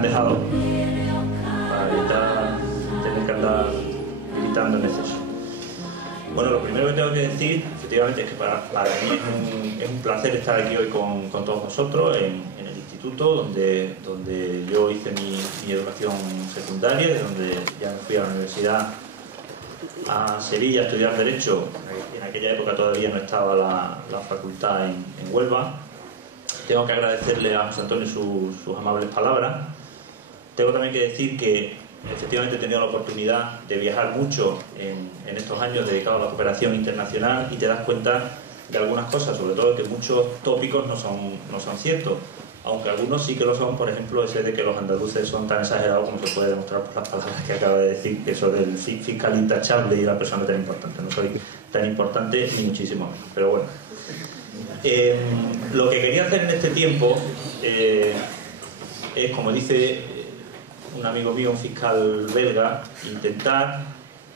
han dejado para evitar tener que andar gritando en exceso. Bueno, lo primero que tengo que decir, efectivamente, es que para mí es un placer estar aquí hoy con todos vosotros en el instituto, donde yo hice mi educación secundaria, de donde ya me fui a la universidad a Sevilla a estudiar Derecho. En aquella época todavía no estaba la facultad en Huelva. Tengo que agradecerle a José Antonio sus amables palabras. Tengo también que decir que efectivamente he tenido la oportunidad de viajar mucho en estos años dedicados a la cooperación internacional y te das cuenta de algunas cosas, sobre todo que muchos tópicos no son ciertos, aunque algunos sí que lo son. Por ejemplo, ese de que los andaluces son tan exagerados como se puede demostrar por las palabras que acaba de decir, que eso del fiscal intachable y la persona tan importante. No soy tan importante ni muchísimo menos, pero bueno. Lo que quería hacer en este tiempo es, como dice un amigo mío, un fiscal belga, intentar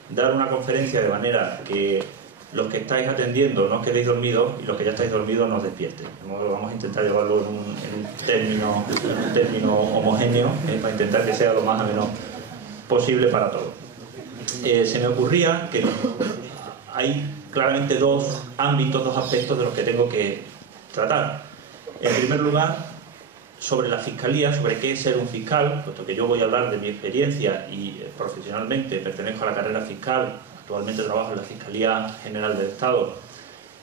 dar una conferencia de manera que los que estáis atendiendo no os quedéis dormidos y los que ya estáis dormidos no os despierten. Vamos a intentar llevarlo en un término homogéneo, para intentar que sea lo más ameno posible para todos. Se me ocurría que hay claramente dos ámbitos, dos aspectos de los que tengo que tratar. En primer lugar, sobre la fiscalía, sobre qué es ser un fiscal, puesto que yo voy a hablar de mi experiencia y profesionalmente pertenezco a la carrera fiscal. Actualmente trabajo en la Fiscalía General del Estado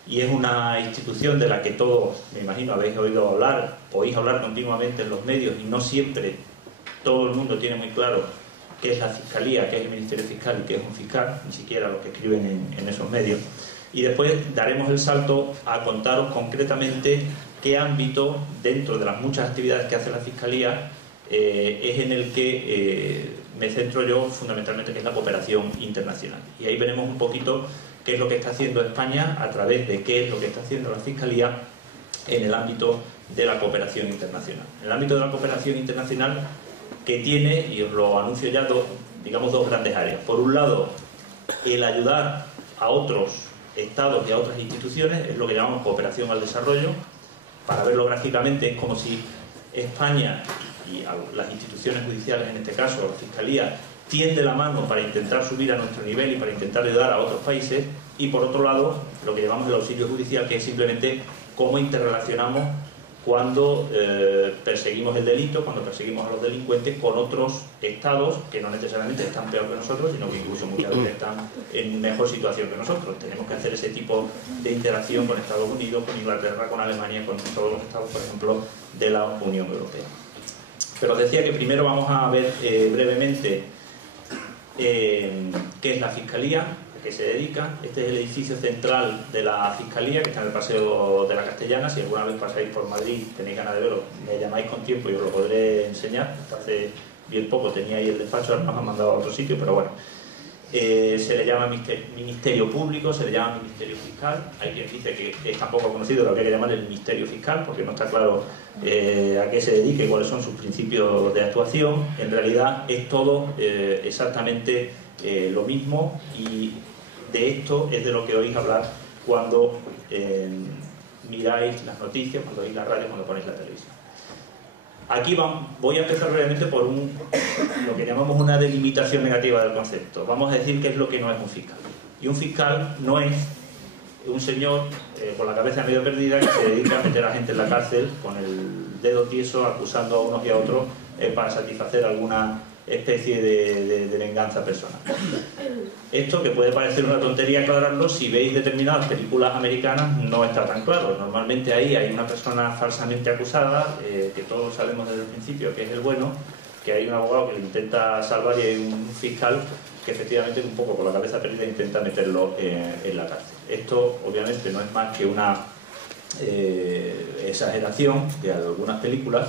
y es una institución de la que todos, me imagino, habéis oído hablar, oís hablar continuamente en los medios, y no siempre todo el mundo tiene muy claro qué es la Fiscalía, qué es el Ministerio Fiscal y qué es un fiscal, ni siquiera los que escriben en esos medios. Y después daremos el salto a contaros concretamente qué ámbito, dentro de las muchas actividades que hace la Fiscalía, es en el que me centro yo fundamentalmente, que es la cooperación internacional. Y ahí veremos un poquito qué es lo que está haciendo España a través de qué es lo que está haciendo la Fiscalía en el ámbito de la cooperación internacional. En el ámbito de la cooperación internacional, que tiene, y os lo anuncio ya, dos grandes áreas. Por un lado, el ayudar a otros estados y a otras instituciones, es lo que llamamos cooperación al desarrollo. Para verlo gráficamente, es como si España y las instituciones judiciales, en este caso la Fiscalía, tiende la mano para intentar subir a nuestro nivel y para intentar ayudar a otros países, y por otro lado lo que llamamos el auxilio judicial, que es simplemente cómo interrelacionamos cuando perseguimos el delito, cuando perseguimos a los delincuentes con otros estados que no necesariamente están peor que nosotros, sino que incluso muchas veces están en mejor situación que nosotros. Tenemos que hacer ese tipo de interacción con Estados Unidos, con Inglaterra, con Alemania, con todos los estados, por ejemplo, de la Unión Europea. Pero os decía que primero vamos a ver brevemente qué es la Fiscalía, a qué se dedica. Este es el edificio central de la Fiscalía, que está en el Paseo de la Castellana. Si alguna vez pasáis por Madrid, tenéis ganas de verlo, me llamáis con tiempo y os lo podré enseñar. Hasta hace bien poco tenía ahí el despacho, ahora nos han mandado a otro sitio, pero bueno. Se le llama Ministerio Público, se le llama Ministerio Fiscal. Hay quien dice que es tan poco conocido lo que hay que llamar el Ministerio Fiscal, porque no está claro a qué se dedique y cuáles son sus principios de actuación. En realidad es todo exactamente lo mismo, y de esto es de lo que oís hablar cuando miráis las noticias, cuando oís la radio, cuando ponéis la televisión. Aquí voy a empezar brevemente por lo que llamamos una delimitación negativa del concepto. Vamos a decir qué es lo que no es un fiscal. Y un fiscal no es un señor con la cabeza medio perdida que se dedica a meter a gente en la cárcel con el dedo tieso, acusando a unos y a otros para satisfacer alguna especie de venganza personal. Esto, que puede parecer una tontería aclararlo, si veis determinadas películas americanas no está tan claro. Normalmente ahí hay una persona falsamente acusada, que todos sabemos desde el principio que es el bueno, que hay un abogado que le intenta salvar y hay un fiscal que efectivamente un poco con la cabeza perdida intenta meterlo en la cárcel. Esto obviamente no es más que una exageración de algunas películas,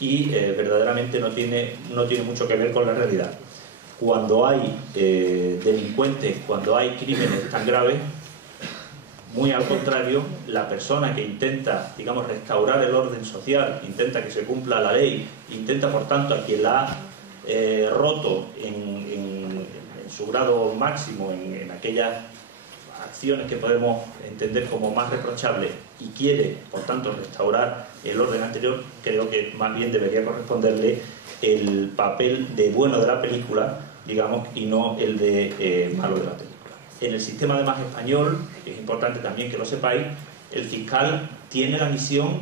y verdaderamente no tiene mucho que ver con la realidad. Cuando hay delincuentes, cuando hay crímenes tan graves, muy al contrario, la persona que intenta, digamos, restaurar el orden social, intenta que se cumpla la ley, intenta, por tanto, a quien la ha roto en su grado máximo, en aquellas acciones que podemos entender como más reprochables, y quiere, por tanto, restaurar el orden anterior, creo que más bien debería corresponderle el papel de bueno de la película, digamos, y no el de malo de la película. En el sistema además español, es importante también que lo sepáis, el fiscal tiene la misión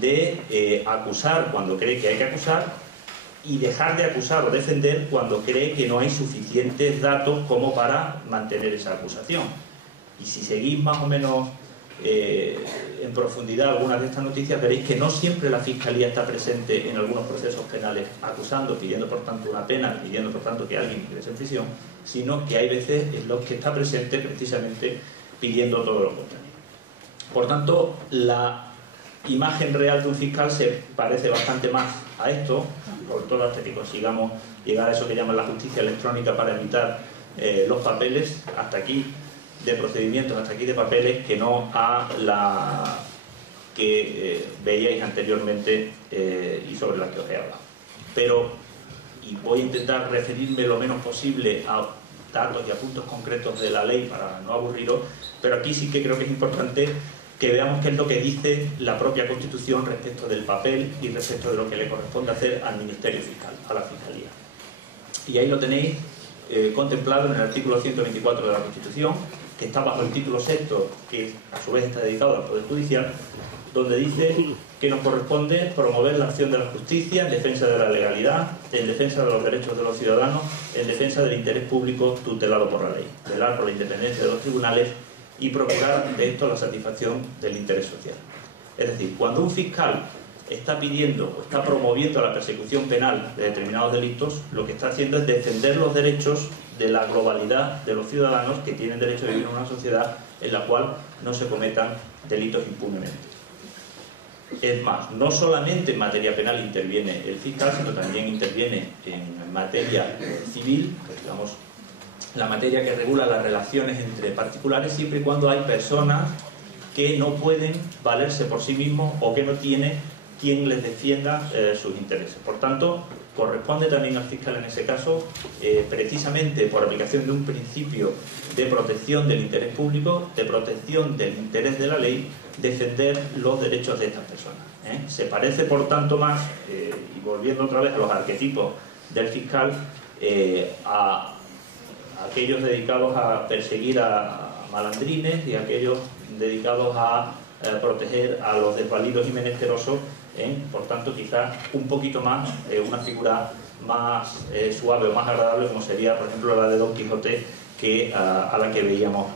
de acusar cuando cree que hay que acusar y dejar de acusar o defender cuando cree que no hay suficientes datos como para mantener esa acusación. Y si seguís más o menos en profundidad algunas de estas noticias, veréis que no siempre la Fiscalía está presente en algunos procesos penales acusando, pidiendo por tanto una pena, pidiendo por tanto que alguien ingrese en prisión, sino que hay veces en los que está presente precisamente pidiendo todo lo contrario. Por tanto, la imagen real de un fiscal se parece bastante más a esto, por todo hasta que consigamos llegar a eso que llaman la justicia electrónica para evitar los papeles, hasta aquí de procedimientos, hasta aquí de papeles, que no a la que veíais anteriormente y sobre la que os he hablado. Pero, y voy a intentar referirme lo menos posible a datos y a puntos concretos de la ley para no aburriros, pero aquí sí que creo que es importante que veamos qué es lo que dice la propia Constitución respecto del papel y respecto de lo que le corresponde hacer al Ministerio Fiscal, a la Fiscalía. Y ahí lo tenéis contemplado en el artículo 124 de la Constitución, que está bajo el título sexto, que a su vez está dedicado al Poder Judicial, donde dice que nos corresponde promover la acción de la justicia en defensa de la legalidad, en defensa de los derechos de los ciudadanos, en defensa del interés público tutelado por la ley, velar por la independencia de los tribunales y procurar de esto la satisfacción del interés social. Es decir, cuando un fiscal está pidiendo o está promoviendo la persecución penal de determinados delitos, lo que está haciendo es defender los derechos de la globalidad de los ciudadanos que tienen derecho a vivir en una sociedad en la cual no se cometan delitos impunemente. Es más, no solamente en materia penal interviene el fiscal, sino también interviene en materia civil, digamos, la materia que regula las relaciones entre particulares, siempre y cuando hay personas que no pueden valerse por sí mismos o que no tienen quien les defienda sus intereses. Por tanto, corresponde también al fiscal en ese caso, precisamente por aplicación de un principio de protección del interés público, de protección del interés de la ley, defender los derechos de estas personas. Se parece, por tanto, más, y volviendo otra vez a los arquetipos del fiscal, a aquellos dedicados a perseguir a malandrines y a aquellos dedicados a proteger a los desvalidos y menesterosos. Por tanto, quizás un poquito más, una figura más suave o más agradable, como sería, por ejemplo, la de Don Quijote, que a la que veíamos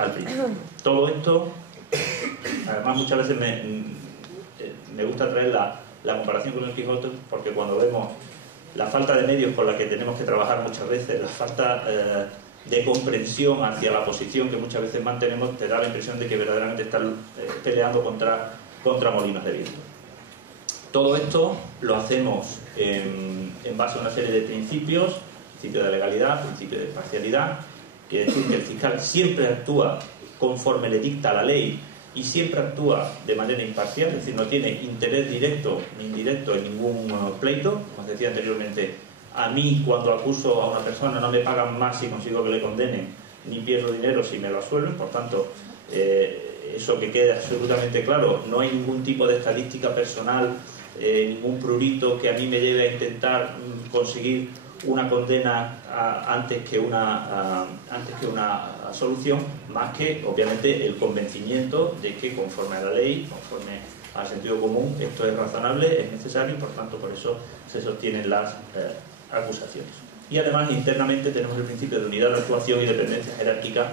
al principio. Todo esto, además, muchas veces me gusta traer la comparación con el Quijote, porque cuando vemos la falta de medios con la que tenemos que trabajar muchas veces, la falta de comprensión hacia la posición que muchas veces mantenemos, te da la impresión de que verdaderamente están peleando contra molinos de viento. Todo esto lo hacemos en base a una serie de principios, principio de legalidad, principio de parcialidad, que es decir que el fiscal siempre actúa conforme le dicta la ley y siempre actúa de manera imparcial, es decir, no tiene interés directo ni indirecto en ningún pleito. Como os decía anteriormente, a mí cuando acuso a una persona no me pagan más si consigo que le condenen, ni pierdo dinero si me lo absuelven. Por tanto, eso que quede absolutamente claro, no hay ningún tipo de estadística personal, ningún prurito que a mí me lleve a intentar conseguir una condena antes que una solución, más que obviamente el convencimiento de que conforme a la ley, conforme al sentido común, esto es razonable, es necesario y por tanto por eso se sostienen las acusaciones. Y además internamente tenemos el principio de unidad de actuación y dependencia jerárquica,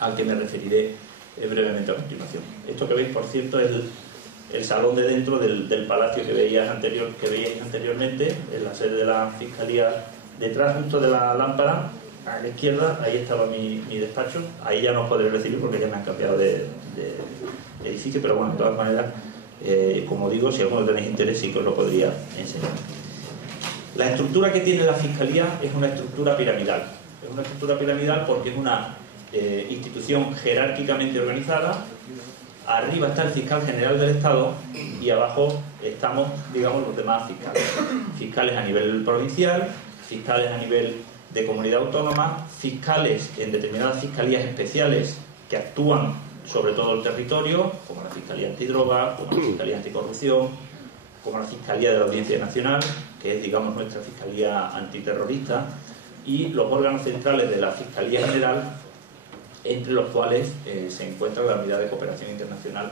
al que me referiré brevemente a continuación. Esto que veis, por cierto, es el salón de dentro del palacio que veíais anteriormente, en la sede de la Fiscalía. Detrás justo de la lámpara, a la izquierda, ahí estaba mi despacho. Ahí ya no os podré recibir porque ya me han cambiado de edificio, pero bueno, de todas maneras, como digo, si alguno tenéis interés sí que os lo podría enseñar. La estructura que tiene la Fiscalía es una estructura piramidal. Es una estructura piramidal porque es una institución jerárquicamente organizada. Arriba está el fiscal general del Estado y abajo estamos, digamos, los demás fiscales. Fiscales a nivel provincial, fiscales a nivel de comunidad autónoma, fiscales en determinadas fiscalías especiales que actúan sobre todo el territorio, como la Fiscalía Antidroga, como la Fiscalía Anticorrupción, como la Fiscalía de la Audiencia Nacional, que es, digamos, nuestra Fiscalía Antiterrorista, y los órganos centrales de la Fiscalía General, entre los cuales se encuentra la Unidad de Cooperación Internacional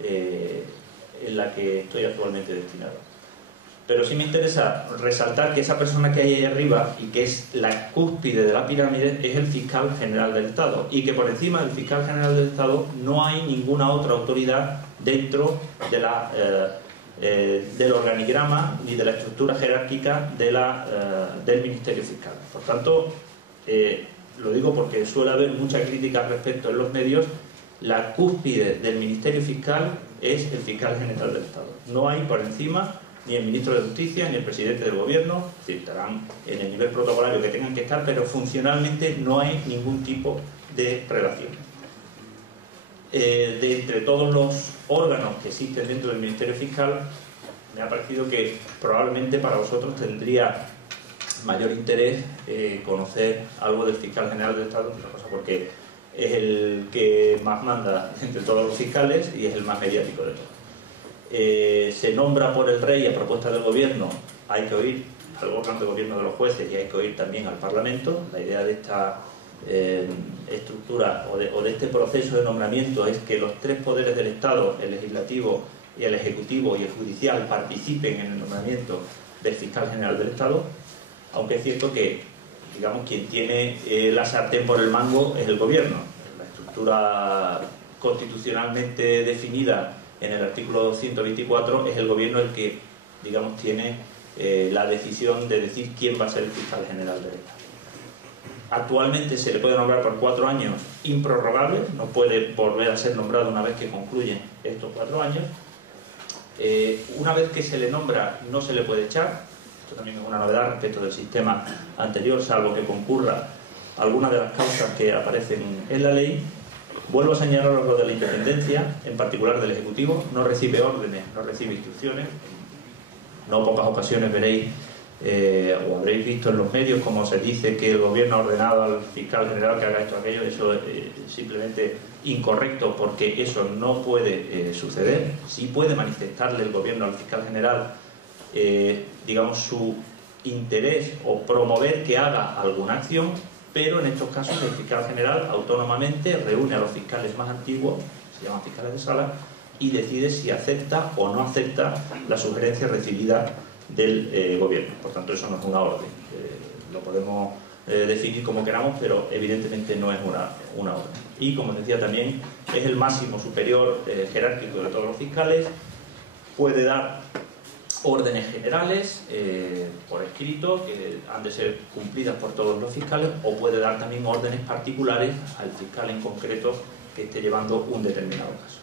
en la que estoy actualmente destinado. Pero sí me interesa resaltar que esa persona que hay ahí arriba y que es la cúspide de la pirámide es el fiscal general del Estado, y que por encima del fiscal general del Estado no hay ninguna otra autoridad dentro de del organigrama ni de la estructura jerárquica del Ministerio Fiscal. Por tanto, lo digo porque suele haber mucha crítica al respecto en los medios. La cúspide del Ministerio Fiscal es el fiscal general del Estado. No hay por encima ni el ministro de Justicia ni el presidente del Gobierno. Es decir, estarán en el nivel protocolario que tengan que estar, pero funcionalmente no hay ningún tipo de relación. De entre todos los órganos que existen dentro del Ministerio Fiscal, me ha parecido que probablemente para vosotros tendría mayor interés conocer algo del fiscal general del Estado, porque es el que más manda entre todos los fiscales y es el más mediático de todos. Se nombra por el rey a propuesta del gobierno. Hay que oír al órgano de gobierno de los jueces y hay que oír también al Parlamento. La idea de esta estructura o de este proceso de nombramiento es que los tres poderes del Estado, el legislativo y el ejecutivo y el judicial, participen en el nombramiento del fiscal general del Estado, aunque es cierto que, digamos, quien tiene la sartén por el mango es el gobierno. La estructura constitucionalmente definida en el artículo 124 es el gobierno el que, digamos, tiene la decisión de decir quién va a ser el fiscal general del Estado. Actualmente se le puede nombrar por 4 años improrrogables, no puede volver a ser nombrado una vez que concluyen estos 4 años. Una vez que se le nombra no se le puede echar. Esto también es una novedad respecto del sistema anterior, salvo que concurra alguna de las causas que aparecen en la ley. Vuelvo a señalar lo de la independencia, en particular del Ejecutivo. No recibe órdenes, no recibe instrucciones. En no pocas ocasiones veréis o habréis visto en los medios como se dice que el gobierno ha ordenado al fiscal general que haga esto o aquello. Eso es simplemente incorrecto, porque eso no puede suceder. Sí puede manifestarle el gobierno al fiscal general digamos, su interés o promover que haga alguna acción, pero en estos casos el fiscal general autónomamente reúne a los fiscales más antiguos, se llaman fiscales de sala, y decide si acepta o no acepta la sugerencia recibida del gobierno. Por tanto, eso no es una orden. Lo podemos definir como queramos, pero evidentemente no es una orden. Y, como decía también, es el máximo superior jerárquico de todos los fiscales. Puede dar órdenes generales por escrito que han de ser cumplidas por todos los fiscales, o puede dar también órdenes particulares al fiscal en concreto que esté llevando un determinado caso.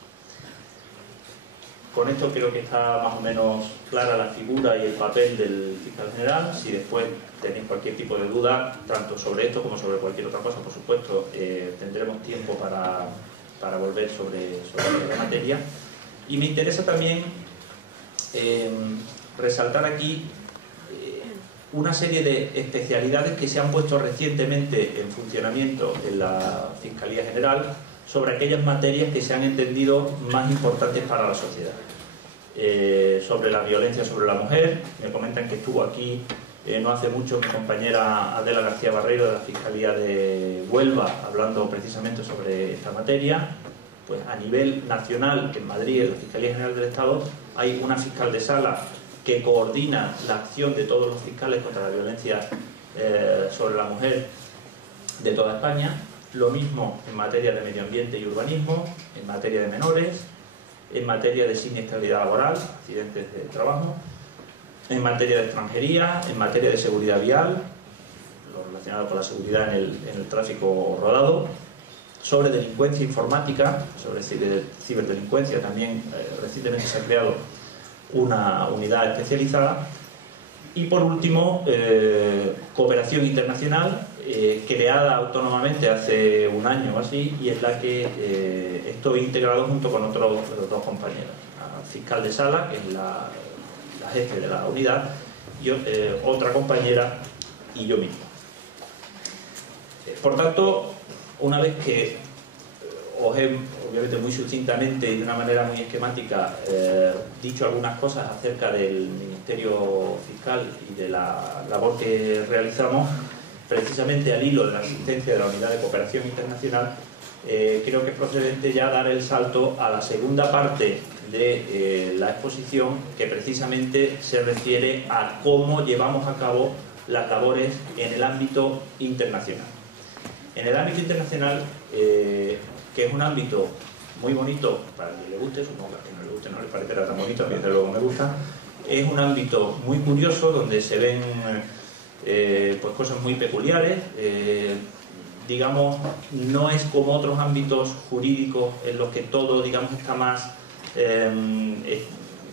Con esto creo que está más o menos clara la figura y el papel del fiscal general. Si después tenéis cualquier tipo de duda, tanto sobre esto como sobre cualquier otra cosa, por supuesto, tendremos tiempo para volver sobre la materia. Y me interesa también resaltar aquí una serie de especialidades que se han puesto recientemente en funcionamiento en la Fiscalía General sobre aquellas materias que se han entendido más importantes para la sociedad. Sobre la violencia sobre la mujer, me comentan que estuvo aquí no hace mucho mi compañera Adela García Barreiro de la Fiscalía de Huelva, hablando precisamente sobre esta materia. Pues a nivel nacional, en Madrid, en la Fiscalía General del Estado, hay una fiscal de sala que coordina la acción de todos los fiscales contra la violencia sobre la mujer de toda España. Lo mismo en materia de medio ambiente y urbanismo, en materia de menores, en materia de siniestralidad laboral, accidentes de trabajo, en materia de extranjería, en materia de seguridad vial, lo relacionado con la seguridad en el tráfico rodado, sobre delincuencia informática, sobre ciberdelincuencia también. Recientemente se ha creado una unidad especializada. Y por último, cooperación internacional, creada autónomamente hace un año o así, y en la que estoy integrado junto con otros dos compañeros, la fiscal de sala, que es la jefe de la unidad, y otra compañera y yo mismo. Por tanto, una vez que os he, obviamente muy sucintamente y de una manera muy esquemática, dicho algunas cosas acerca del Ministerio Fiscal y de la labor que realizamos. Precisamente al hilo de la existencia de la Unidad de Cooperación Internacional, creo que es procedente ya dar el salto a la segunda parte de la exposición, que precisamente se refiere a cómo llevamos a cabo las labores en el ámbito internacional. En el ámbito internacional, que es un ámbito muy bonito para quien le guste, supongo que a quien no le guste no le parecerá tan bonito, a mí desde luego me gusta. Es un ámbito muy curioso donde se ven pues cosas muy peculiares. Digamos, no es como otros ámbitos jurídicos en los que todo, digamos, está más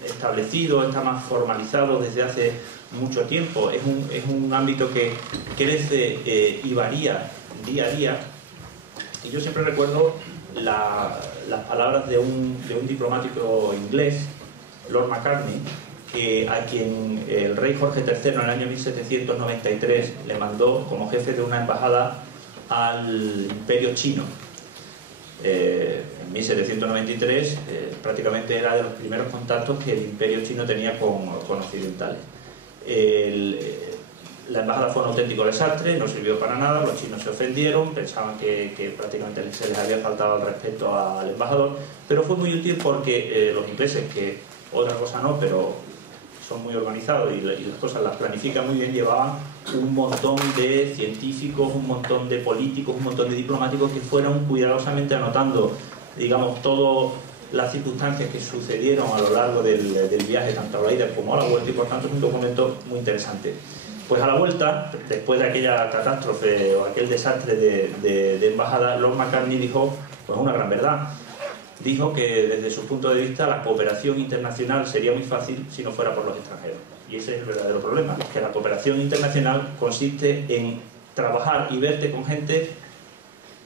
establecido, está más formalizado desde hace mucho tiempo. Es un ámbito que crece y varía día a día. Y yo siempre recuerdo las palabras de un diplomático inglés, Lord Macartney, a quien el rey Jorge III en el año 1793 le mandó como jefe de una embajada al Imperio Chino. En 1793 prácticamente era de los primeros contactos que el Imperio Chino tenía con occidentales. La embajada fue un auténtico desastre, no sirvió para nada, los chinos se ofendieron, pensaban que prácticamente se les había faltado el respeto al embajador, pero fue muy útil porque los ingleses, que otra cosa no, pero son muy organizados y las cosas las planifican muy bien, llevaban un montón de científicos, un montón de políticos, un montón de diplomáticos que fueron cuidadosamente anotando, digamos, todas las circunstancias que sucedieron a lo largo del viaje, tanto a la ida como a la vuelta, y por tanto es un documento muy interesante. Pues a la vuelta, después de aquella catástrofe o aquel desastre de embajada, Lord Macartney dijo pues una gran verdad. Dijo que desde su punto de vista la cooperación internacional sería muy fácil si no fuera por los extranjeros. Y ese es el verdadero problema, que la cooperación internacional consiste en trabajar y verte con gente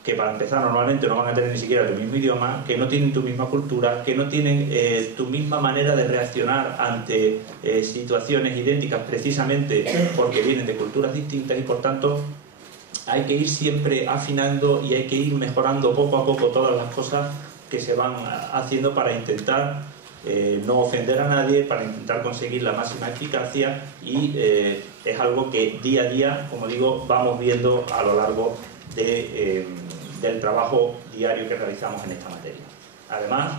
que, para empezar, normalmente no van a tener ni siquiera tu mismo idioma, que no tienen tu misma cultura, que no tienen tu misma manera de reaccionar ante situaciones idénticas, precisamente porque vienen de culturas distintas, y por tanto hay que ir siempre afinando y hay que ir mejorando poco a poco todas las cosas que se van haciendo para intentar no ofender a nadie, para intentar conseguir la máxima eficacia, y es algo que día a día, como digo, vamos viendo a lo largo del trabajo diario que realizamos en esta materia. Además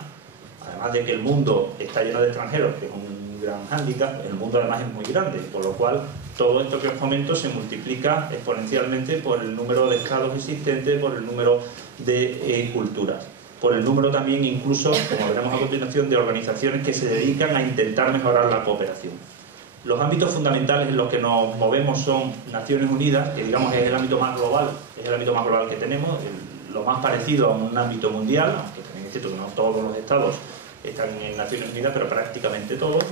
de que el mundo está lleno de extranjeros, que es un gran hándicap, el mundo además es muy grande, por lo cual todo esto que os comento se multiplica exponencialmente por el número de estados existentes, por el número de culturas, por el número también, incluso, como veremos a continuación, de organizaciones que se dedican a intentar mejorar la cooperación. Los ámbitos fundamentales en los que nos movemos son Naciones Unidas, que digamos es el ámbito más global, que tenemos, lo más parecido a un ámbito mundial, aunque también es cierto que no todos los estados están en Naciones Unidas, pero prácticamente todos.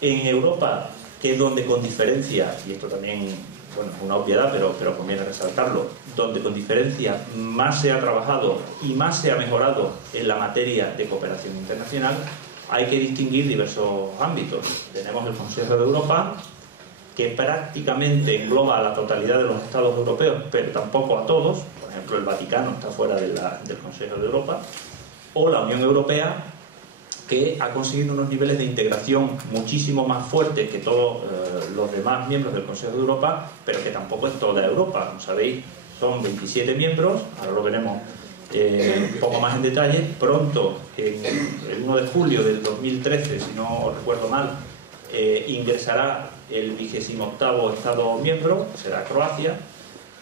En Europa, que es donde con diferencia, y esto también, bueno, es una obviedad, pero conviene resaltarlo, donde con diferencia más se ha trabajado y más se ha mejorado en la materia de cooperación internacional, hay que distinguir diversos ámbitos. Tenemos el Consejo de Europa, que prácticamente engloba a la totalidad de los estados europeos, pero tampoco a todos. Por ejemplo, el Vaticano está fuera del Consejo de Europa. O la Unión Europea, que ha conseguido unos niveles de integración muchísimo más fuertes que todos los demás miembros del Consejo de Europa, pero que tampoco es toda Europa. Como sabéis, son 27 miembros, ahora lo veremos un poco más en detalle. Pronto, el 1 de julio del 2013, si no recuerdo mal, ingresará el 28º Estado miembro, será Croacia.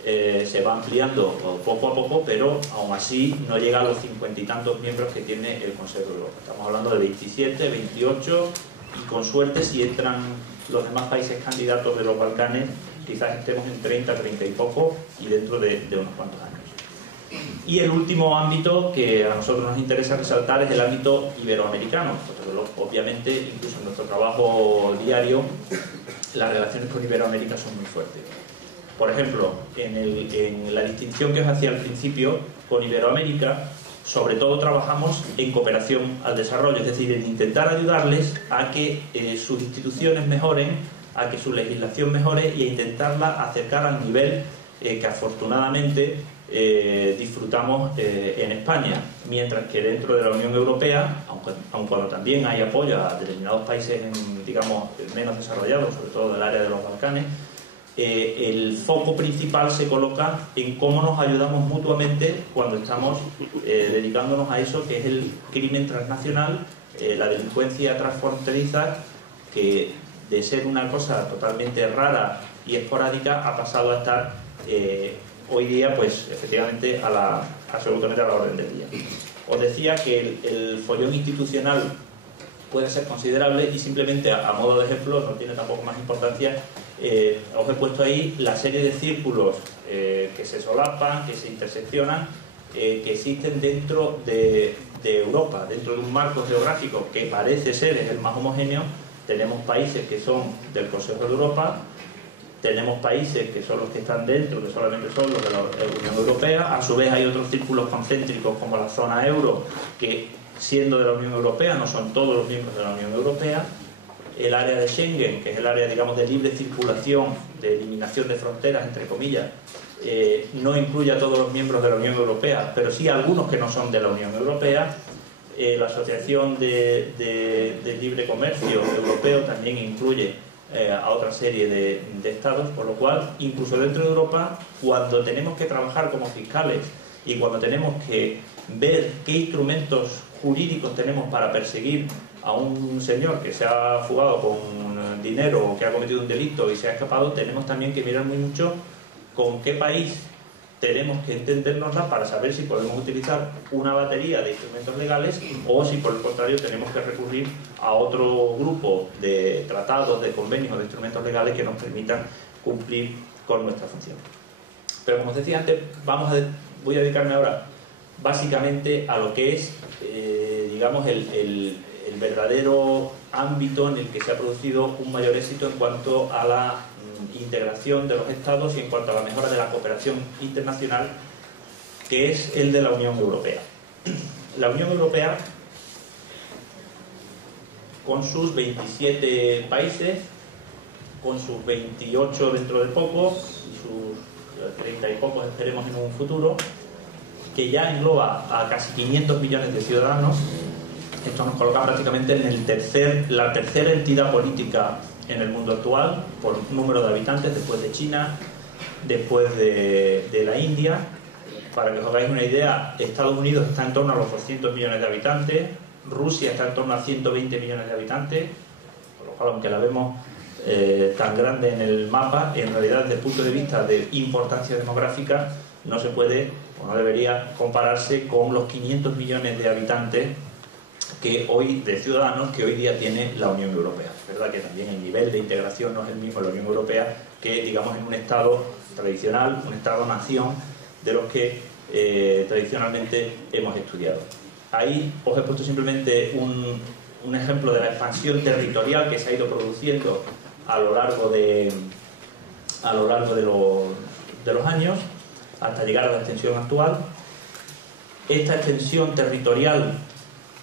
Se va ampliando poco a poco, pero aún así no llega a los 50 y tantos miembros que tiene el Consejo de Europa. Estamos hablando de 27, 28, y con suerte, si entran los demás países candidatos de los Balcanes, quizás estemos en 30, 30 y poco, y dentro de unos cuantos años. Y el último ámbito que a nosotros nos interesa resaltar es el ámbito iberoamericano. Obviamente, incluso en nuestro trabajo diario, las relaciones con Iberoamérica son muy fuertes. Por ejemplo, en la distinción que os hacía al principio, con Iberoamérica, sobre todo trabajamos en cooperación al desarrollo, es decir, en intentar ayudarles a que sus instituciones mejoren, a que su legislación mejore, y a intentarla acercar al nivel que afortunadamente disfrutamos en España, mientras que dentro de la Unión Europea, aun cuando también hay apoyo a determinados países, digamos, menos desarrollados, sobre todo del área de los Balcanes, el foco principal se coloca en cómo nos ayudamos mutuamente cuando estamos dedicándonos a eso, que es el crimen transnacional, la delincuencia transfronteriza, que de ser una cosa totalmente rara y esporádica ha pasado a estar hoy día, pues efectivamente, absolutamente a la orden del día. Os decía que el follón institucional puede ser considerable y simplemente a modo de ejemplo, no tiene tampoco más importancia, os he puesto ahí la serie de círculos que se solapan, que se interseccionan, que existen dentro de Europa, dentro de un marco geográfico que parece ser es el más homogéneo. Tenemos países que son del Consejo de Europa, tenemos países que son los que están dentro, que solamente son los de la Unión Europea. A su vez hay otros círculos concéntricos como la zona euro, que siendo de la Unión Europea no son todos los miembros de la Unión Europea. El área de Schengen, que es el área, digamos, de libre circulación, de eliminación de fronteras, entre comillas, no incluye a todos los miembros de la Unión Europea, pero sí a algunos que no son de la Unión Europea. La Asociación de Libre Comercio Europeo también incluye a otra serie de estados, por lo cual, incluso dentro de Europa, cuando tenemos que trabajar como fiscales y cuando tenemos que ver qué instrumentos jurídicos tenemos para perseguir a un señor que se ha fugado con dinero o que ha cometido un delito y se ha escapado, tenemos también que mirar muy mucho con qué país tenemos que entendérnosla para saber si podemos utilizar una batería de instrumentos legales o si por el contrario tenemos que recurrir a otro grupo de tratados, de convenios o de instrumentos legales que nos permitan cumplir con nuestra función. Pero como os decía antes, voy a dedicarme ahora básicamente a lo que es digamos el verdadero ámbito en el que se ha producido un mayor éxito en cuanto a la integración de los estados y en cuanto a la mejora de la cooperación internacional, que es el de la Unión Europea. La Unión Europea, con sus 27 países, con sus 28 dentro de poco y sus 30 y pocos esperemos en un futuro, que ya engloba a casi 500 millones de ciudadanos. Esto nos coloca prácticamente en la tercera entidad política en el mundo actual, por número de habitantes, después de China, después de la India. Para que os hagáis una idea, Estados Unidos está en torno a los 200 millones de habitantes, Rusia está en torno a 120 millones de habitantes, por lo cual, aunque la vemos tan grande en el mapa, en realidad desde el punto de vista de importancia demográfica no se puede o no debería compararse con los 500 millones de habitantes de ciudadanos que hoy día tiene la Unión Europea. Es verdad que también el nivel de integración no es el mismo en la Unión Europea que, digamos, en un Estado tradicional, un Estado-nación, de los que tradicionalmente hemos estudiado. Ahí os he puesto simplemente un ejemplo de la expansión territorial que se ha ido produciendo a lo largo de los años, hasta llegar a la extensión actual. Esta extensión territorial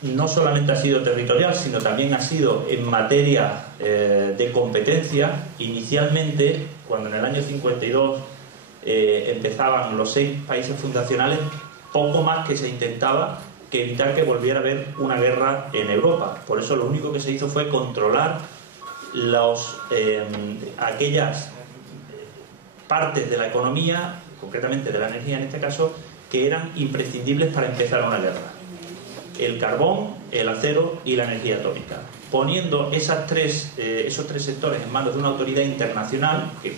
no solamente ha sido territorial, sino también ha sido en materia de competencia. Inicialmente, cuando en el año 52 empezaban los 6 países fundacionales, poco más que se intentaba que evitar que volviera a haber una guerra en Europa. Por eso lo único que se hizo fue controlar aquellas partes de la economía, concretamente de la energía en este caso, que eran imprescindibles para empezar una guerra: el carbón, el acero y la energía atómica, poniendo esos tres sectores en manos de una autoridad internacional, que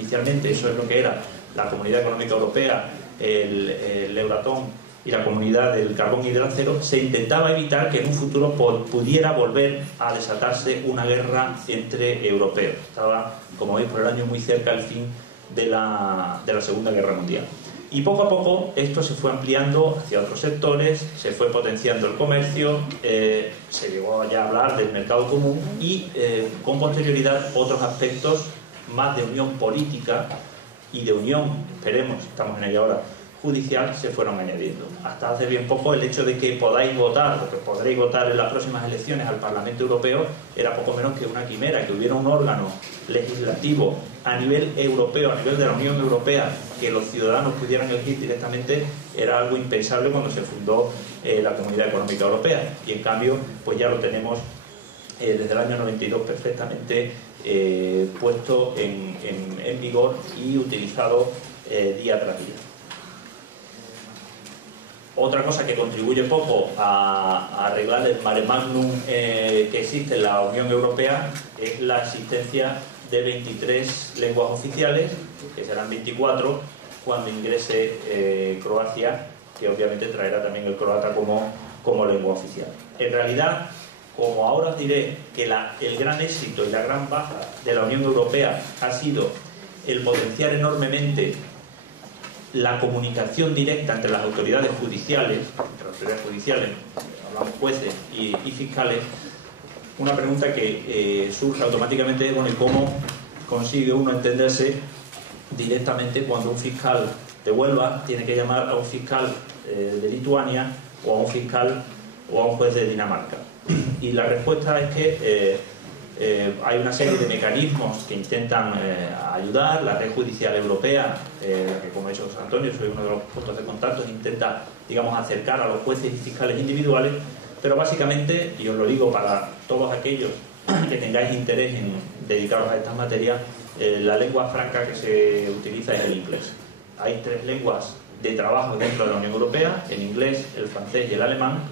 inicialmente eso es lo que era la Comunidad Económica Europea, el Euratom y la Comunidad del Carbón y del Acero. Se intentaba evitar que en un futuro pudiera volver a desatarse una guerra entre europeos. Estaba, como veis, por el año muy cerca el fin de la Segunda Guerra Mundial. Y poco a poco esto se fue ampliando hacia otros sectores, se fue potenciando el comercio, se llegó ya a hablar del mercado común y con posterioridad otros aspectos más de unión política y de unión, esperemos, estamos en ello ahora, judicial se fueron añadiendo. Hasta hace bien poco el hecho de que podáis votar, o que podréis votar en las próximas elecciones al Parlamento Europeo, era poco menos que una quimera. Que hubiera un órgano legislativo a nivel europeo, a nivel de la Unión Europea, que los ciudadanos pudieran elegir directamente, era algo impensable cuando se fundó la Comunidad Económica Europea. Y en cambio, pues ya lo tenemos desde el año 92 perfectamente puesto en vigor y utilizado día tras día. Otra cosa que contribuye poco a arreglar el mare magnum que existe en la Unión Europea es la existencia de 23 lenguas oficiales, que serán 24 cuando ingrese Croacia, que obviamente traerá también el croata como lengua oficial. En realidad, como ahora os diré que el gran éxito y la gran baja de la Unión Europea ha sido el potenciar enormemente la comunicación directa entre las autoridades judiciales, hablamos jueces y fiscales, una pregunta que surge automáticamente es, bueno, ¿y cómo consigue uno entenderse directamente cuando un fiscal de Huelva tiene que llamar a un fiscal de Lituania o a un fiscal o a un juez de Dinamarca? Y la respuesta es que hay una serie de mecanismos que intentan ayudar. La Red Judicial Europea, que como ha dicho José Antonio, soy uno de los puntos de contacto, intenta, digamos, acercar a los jueces y fiscales individuales, pero básicamente, y os lo digo para todos aquellos que tengáis interés en dedicaros a estas materias, la lengua franca que se utiliza es el inglés. Hay 3 lenguas de trabajo dentro de la Unión Europea: el inglés, el francés y el alemán.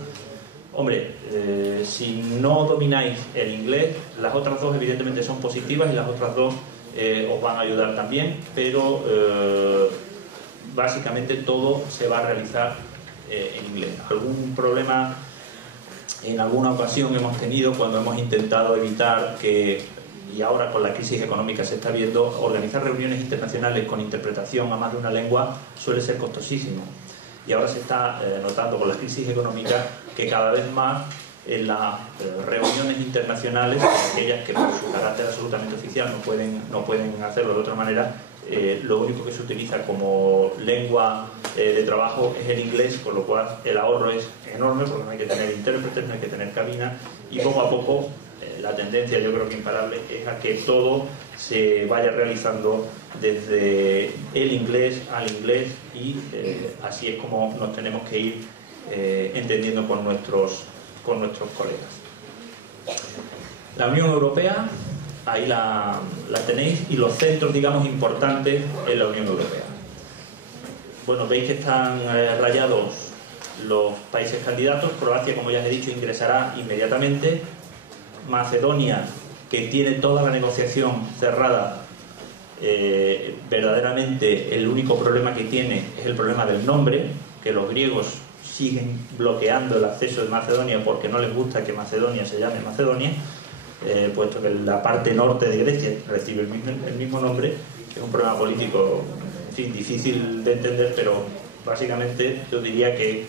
Hombre, si no domináis el inglés, las otras 2 evidentemente son positivas y las otras 2 os van a ayudar también, pero básicamente todo se va a realizar en inglés. Algún problema en alguna ocasión hemos tenido cuando hemos intentado evitar que, y ahora con la crisis económica se está viendo, organizar reuniones internacionales con interpretación a más de una lengua suele ser costosísimo. Y ahora se está notando con la crisis económica que cada vez más en las reuniones internacionales, aquellas que por su carácter absolutamente oficial no pueden hacerlo de otra manera, lo único que se utiliza como lengua de trabajo es el inglés, por lo cual el ahorro es enorme, porque no hay que tener intérpretes, no hay que tener cabina, y poco a poco la tendencia, yo creo que imparable, es a que todo se vaya realizando desde el inglés al inglés, y así es como nos tenemos que ir entendiendo con nuestros colegas. La Unión Europea, ahí la tenéis, y los centros, digamos, importantes en la Unión Europea. Bueno, veis que están rayados los países candidatos. Croacia, como ya os he dicho, ingresará inmediatamente. Macedonia, que tiene toda la negociación cerrada, verdaderamente el único problema que tiene es el problema del nombre, que los griegos siguen bloqueando el acceso de Macedonia porque no les gusta que Macedonia se llame Macedonia, puesto que la parte norte de Grecia recibe el mismo nombre, que es un problema político, en fin, difícil de entender, pero básicamente yo diría que,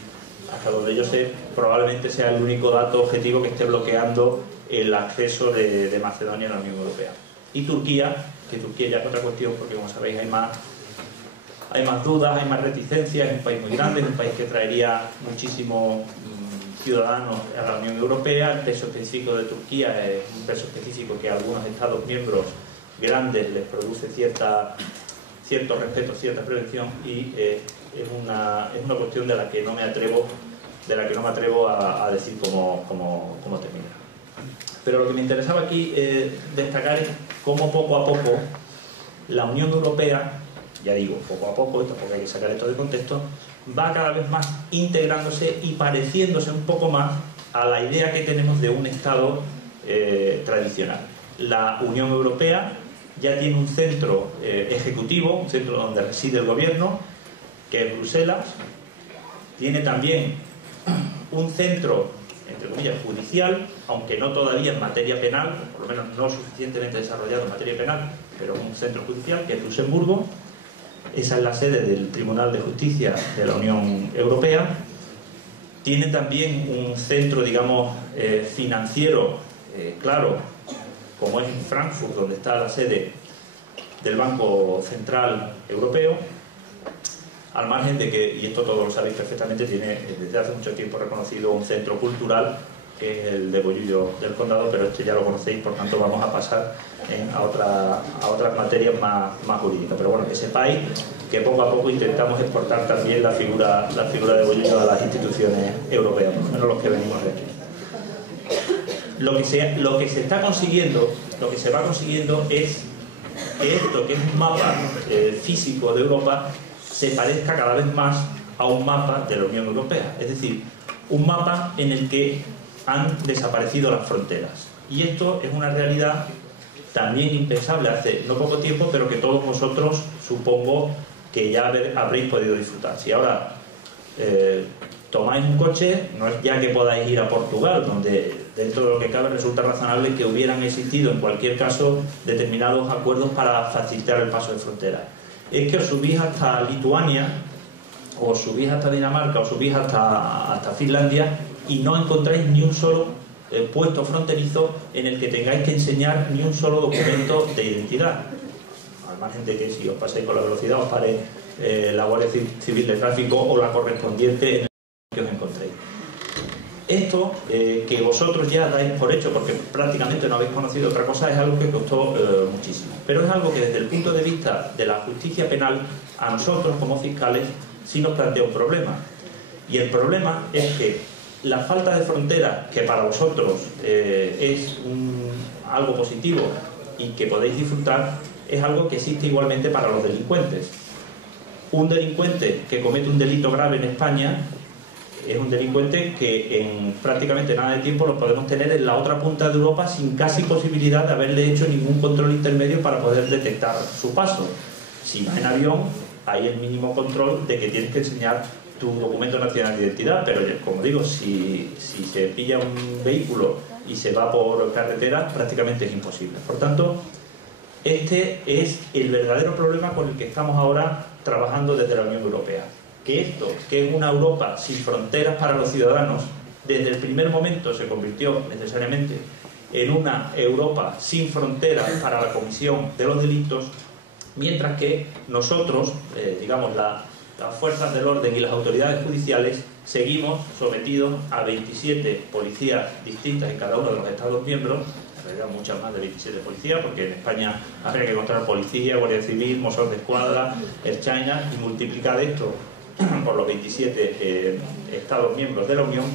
hasta donde yo sé, probablemente sea el único dato objetivo que esté bloqueando el acceso de Macedonia a la Unión Europea. Y Turquía, que Turquía ya es otra cuestión, porque como sabéis hay más dudas, hay más reticencias, es un país muy grande, es un país que traería muchísimos ciudadanos a la Unión Europea. El peso específico de Turquía es un peso específico que a algunos Estados miembros grandes les produce cierto respeto, cierta prevención, y es una cuestión de la que no me atrevo a decir cómo termina. Pero lo que me interesaba aquí destacar es cómo poco a poco la Unión Europea, ya digo, poco a poco, y tampoco hay que sacar esto de contexto, va cada vez más integrándose y pareciéndose un poco más a la idea que tenemos de un Estado tradicional. La Unión Europea ya tiene un centro ejecutivo, un centro donde reside el gobierno, que es Bruselas. Tiene también un centro, entre comillas, judicial, aunque no todavía en materia penal, por lo menos no suficientemente desarrollado en materia penal, pero un centro judicial, que es Luxemburgo. Esa es la sede del Tribunal de Justicia de la Unión Europea. Tiene también un centro, digamos, financiero, claro, como es en Frankfurt, donde está la sede del Banco Central Europeo. al margen de que, y esto todos lo sabéis perfectamente, tiene desde hace mucho tiempo reconocido un centro cultural, que es el de Bollullo del Condado, pero este ya lo conocéis, por tanto vamos a pasar a otras materias más jurídicas. Pero bueno, que sepáis que poco a poco intentamos exportar también la figura de Bollullo a las instituciones europeas, por lo menos los que venimos de aquí. Lo que se está consiguiendo, lo que se va consiguiendo es que esto, que es un mapa físico de Europa, se parezca cada vez más a un mapa de la Unión Europea, es decir, un mapa en el que han desaparecido las fronteras. Y esto es una realidad también impensable hace no poco tiempo, pero que todos vosotros supongo que ya habréis podido disfrutar. Si ahora tomáis un coche, no es ya que podáis ir a Portugal, donde dentro de lo que cabe resulta razonable que hubieran existido en cualquier caso determinados acuerdos para facilitar el paso de frontera. Es que os subís hasta Lituania, o os subís hasta Dinamarca, o os subís hasta Finlandia y no encontráis ni un solo puesto fronterizo en el que tengáis que enseñar ni un solo documento de identidad. Al margen de que si os pasáis con la velocidad os pare la Guardia Civil de Tráfico o la correspondiente en el que os encontréis. Esto que vosotros ya dais por hecho, porque prácticamente no habéis conocido otra cosa, es algo que costó muchísimo. Pero es algo que desde el punto de vista de la justicia penal, a nosotros como fiscales sí nos plantea un problema. Y el problema es que la falta de frontera, que para vosotros es algo positivo y que podéis disfrutar, es algo que existe igualmente para los delincuentes. Un delincuente que comete un delito grave en España es un delincuente que en prácticamente nada de tiempo lo podemos tener en la otra punta de Europa sin casi posibilidad de haberle hecho ningún control intermedio para poder detectar su paso. Si va en avión, hay el mínimo control de que tienes que enseñar tu documento nacional de identidad, pero como digo, si se pilla un vehículo y se va por carretera, prácticamente es imposible. Por tanto, este es el verdadero problema con el que estamos ahora trabajando desde la Unión Europea. Que esto, que es una Europa sin fronteras para los ciudadanos, desde el primer momento se convirtió necesariamente en una Europa sin fronteras para la comisión de los delitos, mientras que nosotros, digamos, las fuerzas del orden y las autoridades judiciales seguimos sometidos a 27 policías distintas en cada uno de los Estados miembros. En realidad muchas más de 27 policías, porque en España habría que encontrar policía, Guardia Civil, Mossos de Escuadra, Ertzaintza, y multiplicar esto por los 27 Estados miembros de la Unión.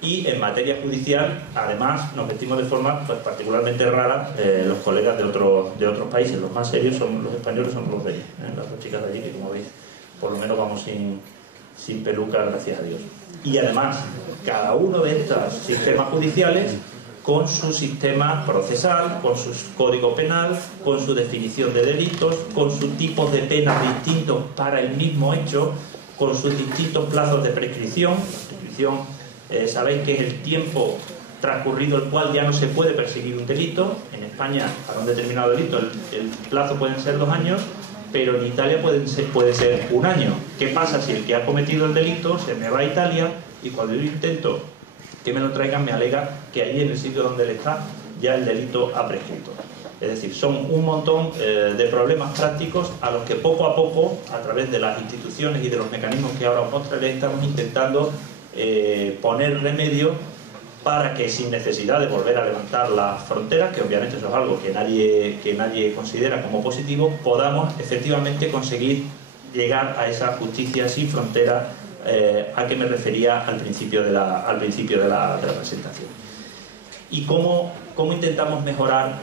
Y en materia judicial, además, nos metimos de forma pues, particularmente rara los colegas de otros países. Los más serios son los españoles, son los de allí, las dos chicas de allí, que como veis, por lo menos vamos sin peluca, gracias a Dios. Y además, cada uno de estos sistemas judiciales, con su sistema procesal, con su código penal, con su definición de delitos, con sus tipos de penas distintos para el mismo hecho, con sus distintos plazos de prescripción. Sabéis que es el tiempo transcurrido el cual ya no se puede perseguir un delito. En España, para un determinado delito, el plazo pueden ser 2 años, pero en Italia puede ser 1 año. ¿Qué pasa si el que ha cometido el delito se me va a Italia y cuando yo intento que me lo traigan me alega que allí en el sitio donde él está ya el delito ha prescrito? Es decir, son un montón de problemas prácticos a los que poco a poco, a través de las instituciones y de los mecanismos que ahora os mostraré, estamos intentando poner remedio para que, sin necesidad de volver a levantar las fronteras, que obviamente eso es algo que nadie considera como positivo, podamos efectivamente conseguir llegar a esa justicia sin fronteras a que me refería al principio de la presentación. ¿Y cómo intentamos mejorar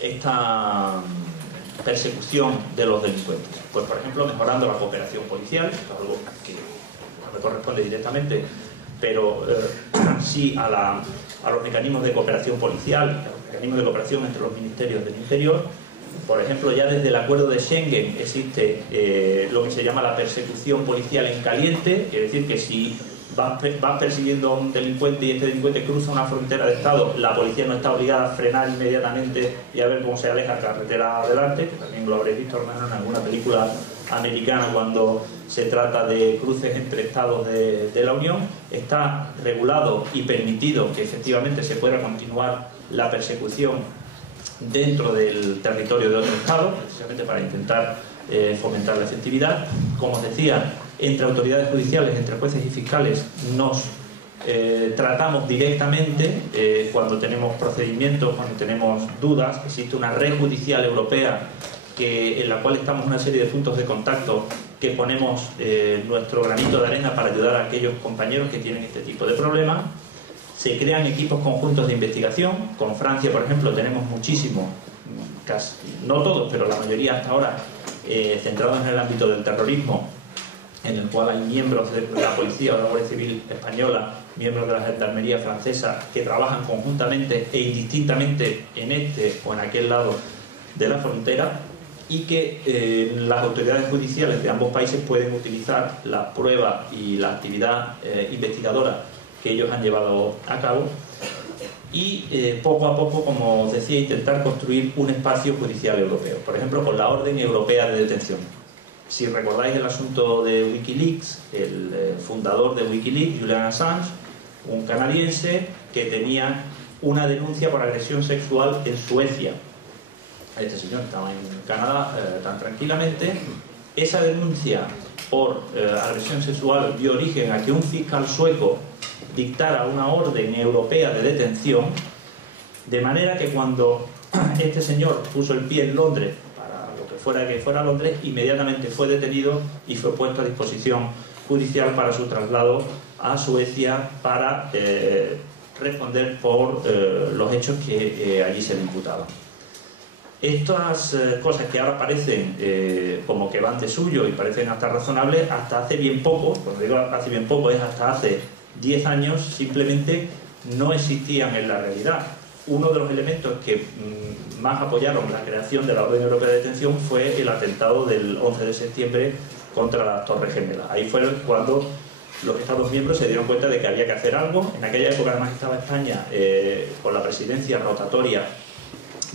esta persecución de los delincuentes? Pues, por ejemplo, mejorando la cooperación policial, algo que no me corresponde directamente, pero sí a los mecanismos de cooperación policial, a los mecanismos de cooperación entre los ministerios del Interior. Por ejemplo, ya desde el acuerdo de Schengen existe lo que se llama la persecución policial en caliente, es decir, que si vas persiguiendo a un delincuente y este delincuente cruza una frontera de Estado, la policía no está obligada a frenar inmediatamente y a ver cómo se aleja carretera adelante, que también lo habréis visto, hermano, en alguna película americana cuando se trata de cruces entre estados de la Unión. Está regulado y permitido que efectivamente se pueda continuar la persecución dentro del territorio de otro estado, precisamente para intentar fomentar la efectividad. Como os decía, entre autoridades judiciales, entre jueces y fiscales, nos tratamos directamente cuando tenemos procedimientos, cuando tenemos dudas. Existe una red judicial europea en la cual estamos una serie de puntos de contacto que ponemos nuestro granito de arena para ayudar a aquellos compañeros que tienen este tipo de problemas. Se crean equipos conjuntos de investigación. Con Francia, por ejemplo, tenemos muchísimos, casi, no todos, pero la mayoría hasta ahora, centrados en el ámbito del terrorismo, en el cual hay miembros de la policía o de la Guardia Civil española, miembros de la gendarmería francesa, que trabajan conjuntamente e indistintamente en este o en aquel lado de la frontera, y que las autoridades judiciales de ambos países pueden utilizar la prueba y la actividad investigadora que ellos han llevado a cabo, y poco a poco, como os decía, intentar construir un espacio judicial europeo, por ejemplo con la Orden Europea de Detención. Si recordáis el asunto de Wikileaks, el fundador de Wikileaks, Julian Assange, un canadiense que tenía una denuncia por agresión sexual en Suecia. Este señor estaba en Canadá tan tranquilamente. Esa denuncia por agresión sexual dio origen a que un fiscal sueco dictara una orden europea de detención, de manera que cuando este señor puso el pie en Londres, para lo que fuera Londres, inmediatamente fue detenido y fue puesto a disposición judicial para su traslado a Suecia para responder por los hechos que allí se le imputaban. Estas cosas que ahora parecen como que van de suyo y parecen hasta razonables, hasta hace bien poco, cuando digo hace bien poco es hasta hace 10 años, simplemente no existían en la realidad. Uno de los elementos que más apoyaron la creación de la Orden Europea de Detención fue el atentado del 11 de septiembre contra las Torres Gemelas. Ahí fue cuando los Estados miembros se dieron cuenta de que había que hacer algo. En aquella época además estaba España con la presidencia rotatoria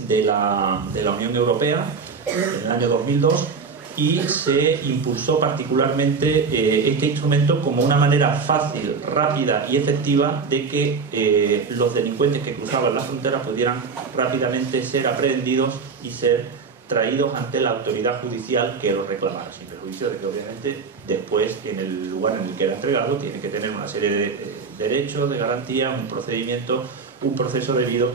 de la Unión Europea en el año 2002, y se impulsó particularmente este instrumento como una manera fácil, rápida y efectiva de que los delincuentes que cruzaban la frontera pudieran rápidamente ser aprehendidos y ser traídos ante la autoridad judicial que los reclamara, sin perjuicio de que obviamente después en el lugar en el que era entregado tiene que tener una serie de derechos, de garantías, un procedimiento, un proceso debido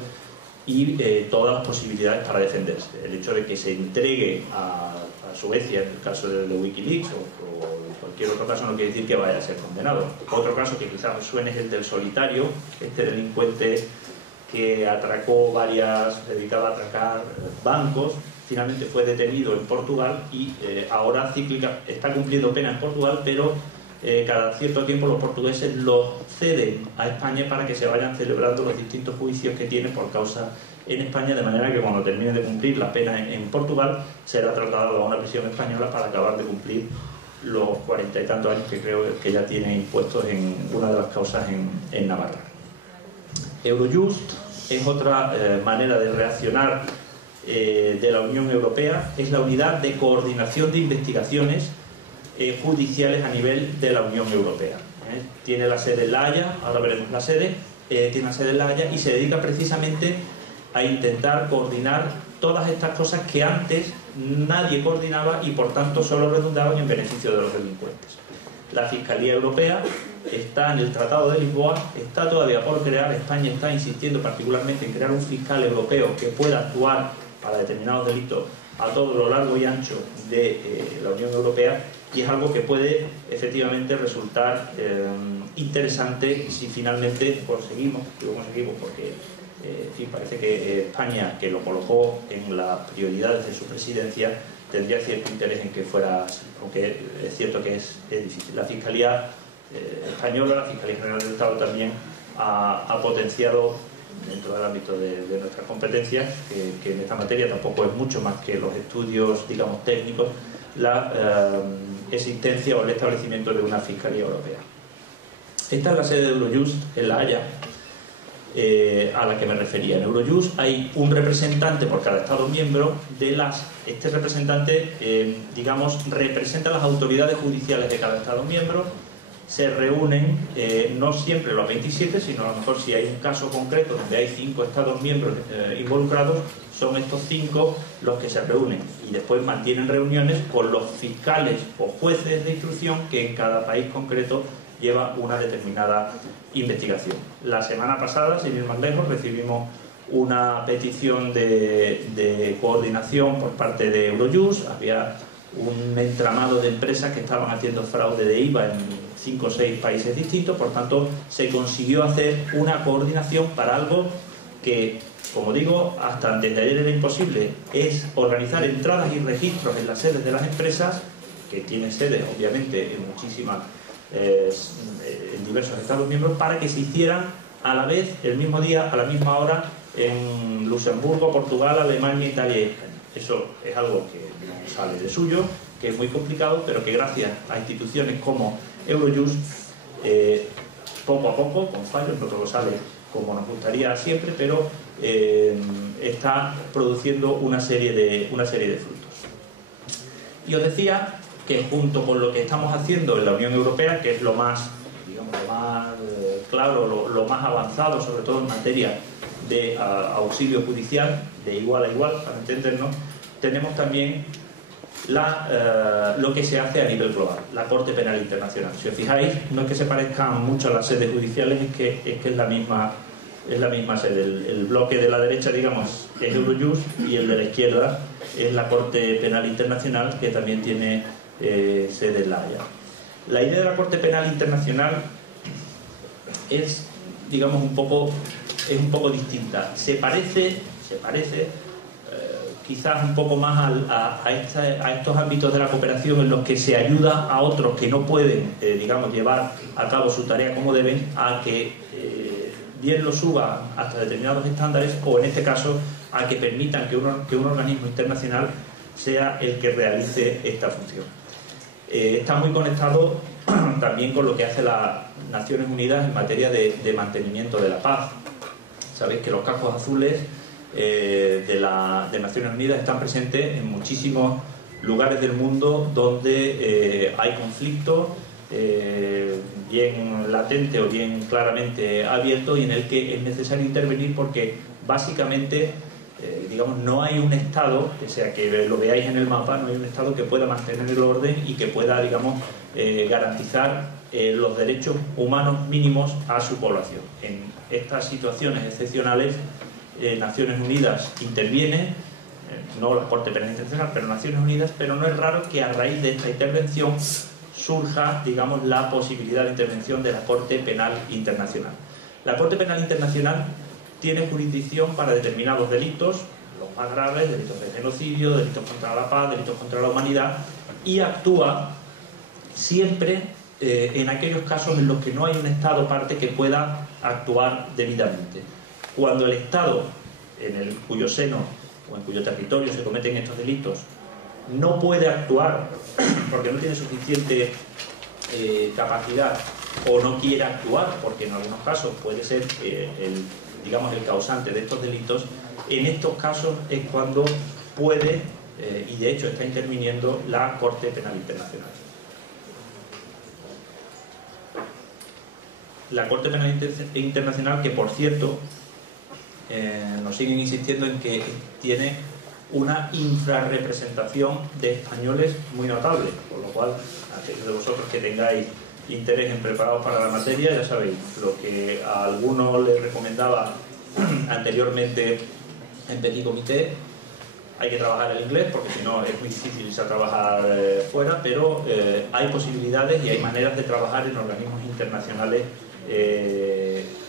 y todas las posibilidades para defenderse. El hecho de que se entregue a Suecia, en el caso de Wikileaks o en cualquier otro caso, no quiere decir que vaya a ser condenado. Otro caso que quizás os suene es el del Solitario, este delincuente que atracó dedicado a atracar bancos. Finalmente fue detenido en Portugal y ahora cíclica está cumpliendo pena en Portugal, pero cada cierto tiempo los portugueses lo ceden a España para que se vayan celebrando los distintos juicios que tienen por causa en España, de manera que cuando termine de cumplir la pena en Portugal será trasladado a una prisión española para acabar de cumplir los 40 y tantos años que creo que ya tiene impuestos en una de las causas en Navarra. Eurojust es otra manera de reaccionar de la Unión Europea. Es la unidad de coordinación de investigaciones judiciales a nivel de la Unión Europea. Tiene la sede en La Haya, ahora veremos la sede, tiene la sede en La Haya y se dedica precisamente a intentar coordinar todas estas cosas que antes nadie coordinaba y por tanto solo redundaban en beneficio de los delincuentes. La Fiscalía Europea está en el Tratado de Lisboa, está todavía por crear. España está insistiendo particularmente en crear un fiscal europeo que pueda actuar para determinados delitos a todo lo largo y ancho de la Unión Europea, y es algo que puede efectivamente resultar interesante si finalmente conseguimos, digo conseguimos porque en fin, parece que España, que lo colocó en las prioridades de su presidencia, tendría cierto interés en que fuera así, aunque es cierto que es difícil. La Fiscalía Española, la Fiscalía General del Estado también ha potenciado dentro del ámbito de nuestras competencias, que en esta materia tampoco es mucho más que los estudios, digamos, técnicos, la existencia o el establecimiento de una Fiscalía Europea. Esta es la sede de Eurojust en La Haya, a la que me refería. En Eurojust hay un representante por cada Estado miembro. Este representante, digamos, representa las autoridades judiciales de cada Estado miembro. Se reúnen no siempre los 27, sino a lo mejor si hay un caso concreto donde hay 5 Estados miembros involucrados, son estos 5 los que se reúnen y después mantienen reuniones con los fiscales o jueces de instrucción que en cada país concreto lleva una determinada investigación. La semana pasada, sin ir más lejos, recibimos una petición de coordinación por parte de Eurojust. Había un entramado de empresas que estaban haciendo fraude de IVA en 5 o 6 países distintos, por tanto se consiguió hacer una coordinación para algo que, como digo, hasta antes de ayer era imposible, es organizar entradas y registros en las sedes de las empresas, que tienen sedes obviamente en muchísimas, en diversos Estados miembros, para que se hicieran a la vez, el mismo día, a la misma hora, en Luxemburgo, Portugal, Alemania, Italia y España. Eso es algo que no sale de suyo, que es muy complicado, pero que gracias a instituciones como Eurojust, poco a poco, con fallos, no todo sale como nos gustaría siempre, pero está produciendo una serie de frutos. Y os decía que junto con lo que estamos haciendo en la Unión Europea, que es lo más, digamos, lo más claro, lo más avanzado, sobre todo en materia de auxilio judicial, de igual a igual, para entendernos, tenemos también lo que se hace a nivel global, la Corte Penal Internacional. Si os fijáis, no es que se parezcan mucho a las sedes judiciales, es que es la misma sede. El bloque de la derecha, digamos, es Eurojust, y el de la izquierda es la Corte Penal Internacional, que también tiene sede en La Haya. La idea de la Corte Penal Internacional es, digamos, un poco distinta. Se parece quizás un poco más a estos ámbitos de la cooperación en los que se ayuda a otros que no pueden, digamos, llevar a cabo su tarea como deben, a que bien lo suba hasta determinados estándares, o en este caso a que permitan que un organismo internacional sea el que realice esta función. Está muy conectado también con lo que hace las Naciones Unidas en materia de mantenimiento de la paz. Sabéis que los cascos azules de Naciones Unidas están presentes en muchísimos lugares del mundo donde hay conflicto, bien latente o bien claramente abierto, y en el que es necesario intervenir porque básicamente, digamos, no hay un Estado, o sea, que lo veáis en el mapa, no hay un Estado que pueda mantener el orden y que pueda, digamos, garantizar los derechos humanos mínimos a su población. En estas situaciones excepcionales, Naciones Unidas interviene, no la Corte Penal Internacional, pero Naciones Unidas, pero no es raro que a raíz de esta intervención surja, digamos, la posibilidad de intervención de la Corte Penal Internacional. La Corte Penal Internacional tiene jurisdicción para determinados delitos, los más graves, delitos de genocidio, delitos contra la paz, delitos contra la humanidad, y actúa siempre en aquellos casos en los que no hay un Estado parte que pueda actuar debidamente. Cuando el Estado, en cuyo seno o en cuyo territorio se cometen estos delitos, no puede actuar porque no tiene suficiente capacidad, o no quiere actuar porque en algunos casos puede ser el causante de estos delitos, en estos casos es cuando puede, y de hecho está interviniendo, la Corte Penal Internacional. La Corte Penal Internacional, que por cierto nos siguen insistiendo en que tiene una infrarrepresentación de españoles muy notable, por lo cual, aquellos de vosotros que tengáis interés en preparados para la materia, ya sabéis, lo que a algunos les recomendaba anteriormente en Petit Comité, hay que trabajar el inglés porque si no es muy difícil irse a trabajar fuera, pero hay posibilidades y hay maneras de trabajar en organismos internacionales,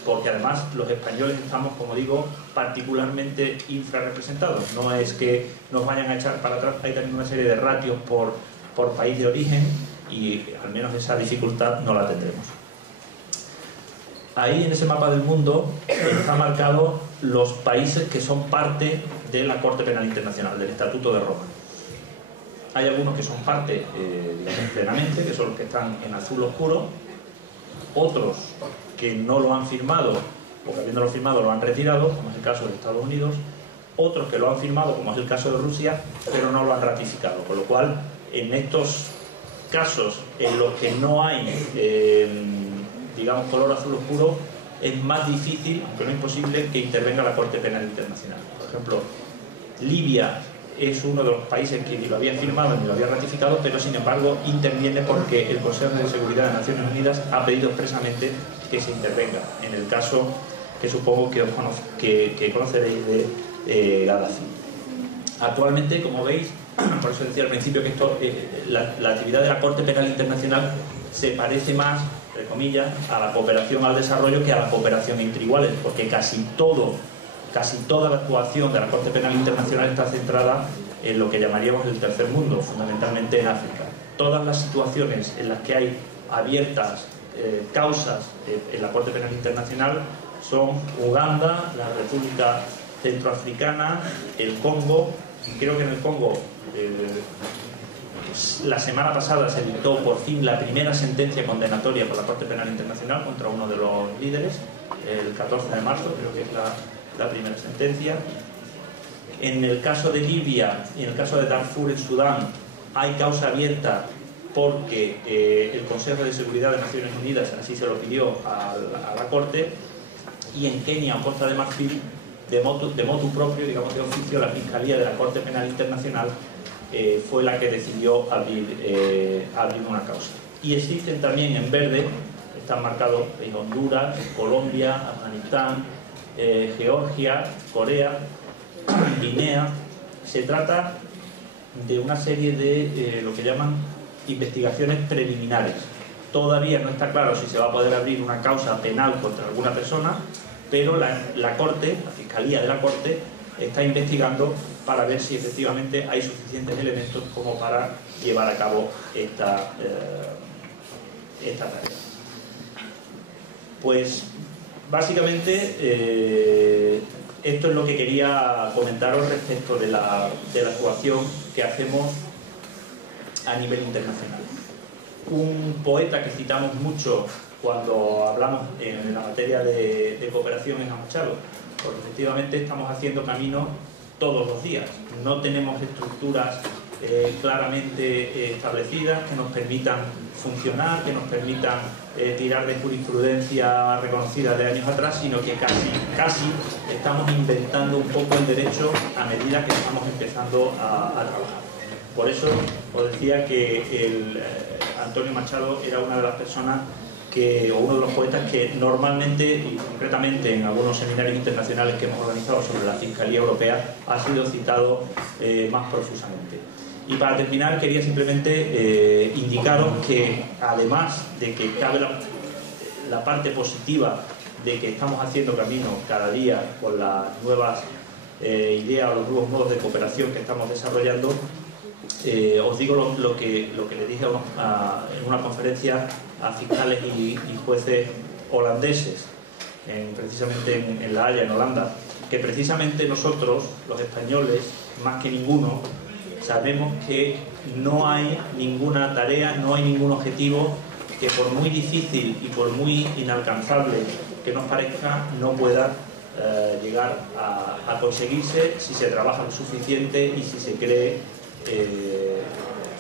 porque además los españoles estamos, como digo, particularmente infrarrepresentados. No es que nos vayan a echar para atrás, hay también una serie de ratios por país de origen, y al menos esa dificultad no la tendremos. Ahí en ese mapa del mundo están marcados los países que son parte de la Corte Penal Internacional, del Estatuto de Roma. Hay algunos que son parte, digamos, plenamente, que son los que están en azul oscuro, otros que no lo han firmado, o que habiéndolo firmado lo han retirado, como es el caso de Estados Unidos, otros que lo han firmado, como es el caso de Rusia, pero no lo han ratificado, con lo cual en estos casos en los que no hay, digamos, color azul oscuro, es más difícil, aunque no imposible, que intervenga la Corte Penal Internacional. Por ejemplo, Libia es uno de los países que ni lo había firmado ni lo había ratificado, pero sin embargo interviene porque el Consejo de Seguridad de Naciones Unidas ha pedido expresamente que se intervenga, en el caso que supongo que conoceréis de Gaddafi. Actualmente, como veis, por eso decía al principio que la actividad de la Corte Penal Internacional se parece más, entre comillas, a la cooperación al desarrollo que a la cooperación entre iguales, porque casi toda la actuación de la Corte Penal Internacional está centrada en lo que llamaríamos el tercer mundo, fundamentalmente en África. Todas las situaciones en las que hay abiertas causas en la Corte Penal Internacional son Uganda, la República Centroafricana, el Congo, y creo que en el Congo la semana pasada se dictó por fin la primera sentencia condenatoria por la Corte Penal Internacional contra uno de los líderes, el 14 de marzo, creo que es la primera sentencia. En el caso de Libia y en el caso de Darfur en Sudán hay causa abierta porque el Consejo de Seguridad de Naciones Unidas así se lo pidió a la Corte, y en Kenia o Costa de Marfil de motu propio, digamos de oficio, la Fiscalía de la Corte Penal Internacional fue la que decidió abrir una causa. Y existen también en verde, están marcados en Honduras, Colombia, Afganistán, Georgia, Corea, Guinea. Se trata de una serie de lo que llaman investigaciones preliminares. Todavía no está claro si se va a poder abrir una causa penal contra alguna persona, pero la Corte, la Fiscalía de la Corte, está investigando para ver si efectivamente hay suficientes elementos como para llevar a cabo esta tarea. Pues básicamente esto es lo que quería comentaros respecto de la actuación que hacemos a nivel internacional. Un poeta que citamos mucho cuando hablamos en la materia de cooperación es a Machado, porque efectivamente estamos haciendo camino todos los días. No tenemos estructuras claramente establecidas que nos permitan funcionar, que nos permitan tirar de jurisprudencia reconocida de años atrás, sino que casi estamos inventando un poco el derecho a medida que estamos empezando a trabajar. Por eso os decía que Antonio Machado era una de las personas o uno de los poetas que normalmente y concretamente en algunos seminarios internacionales que hemos organizado sobre la Fiscalía Europea ha sido citado más profusamente. Y para terminar quería simplemente indicaros que además de que cabe la parte positiva de que estamos haciendo camino cada día con las nuevas ideas o los nuevos modos de cooperación que estamos desarrollando, os digo lo que le dije en una conferencia a fiscales y jueces holandeses, precisamente en La Haya, en Holanda, que precisamente nosotros, los españoles, más que ninguno, sabemos que no hay ninguna tarea, no hay ningún objetivo que por muy difícil y por muy inalcanzable que nos parezca, no pueda llegar a conseguirse si se trabaja lo suficiente y si se cree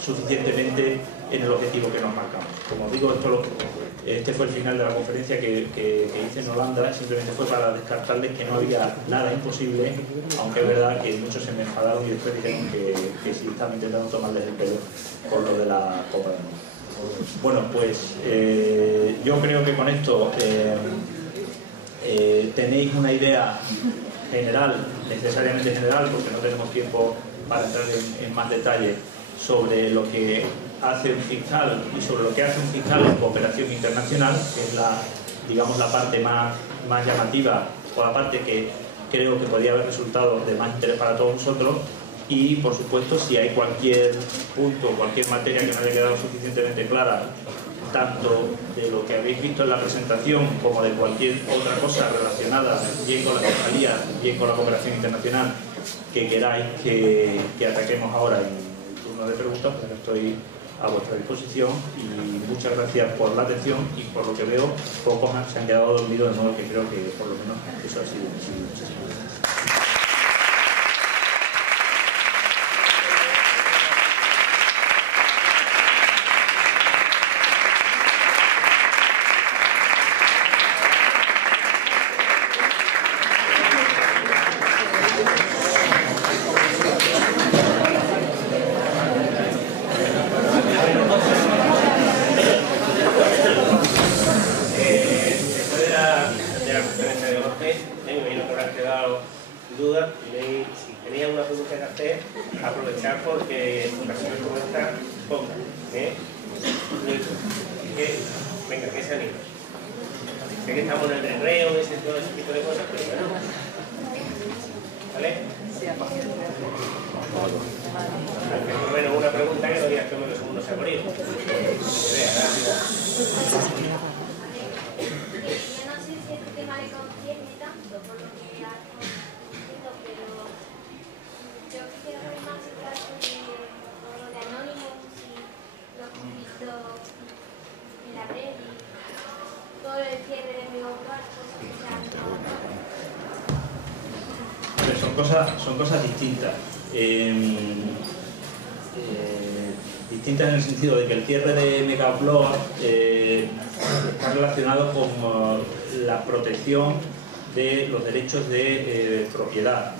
suficientemente en el objetivo que nos marcamos. Como os digo, este fue el final de la conferencia que hice en Holanda. Simplemente fue para descartarles que no había nada imposible, aunque es verdad que muchos se me enfadaron y después dijeron que sí estaban intentando tomarles el pelo por lo de la Copa del Mundo. Bueno, pues yo creo que con esto tenéis una idea general, necesariamente general, porque no tenemos tiempo para entrar en más detalle sobre lo que hace un fiscal y sobre lo que hace un fiscal en cooperación internacional, que es digamos, la parte más llamativa o la parte que creo que podría haber resultado de más interés para todos nosotros. Y, por supuesto, si hay cualquier punto, cualquier materia que no haya quedado suficientemente clara, tanto de lo que habéis visto en la presentación como de cualquier otra cosa relacionada bien con la fiscalía, bien con la cooperación internacional, que queráis que ataquemos ahora en el turno de preguntas, pues estoy a vuestra disposición. Y muchas gracias por la atención, y por lo que veo pocos se han quedado dormidos, de modo que creo que por lo menos eso ha sido posible. Muchísimas gracias. tuvo que hacer, aprovechar porque ocasiones como esta, ponga, venga, que se anima. Sé que estamos en el recreo, todo ese tipo de cosas, pero bueno. ¿Vale? Por lo menos una pregunta que no digas que los segundos se ha morido. Yo no sé si este tema le concierne tanto por lo que has diciendo, pero yo quisiera saber más sobre lo de Anonymous y los conflictos en la red y todo el cierre de Megaupload, cosas que se han Son cosas distintas. Distintas en el sentido de que el cierre de Megaupload está relacionado con la protección de los derechos de propiedad.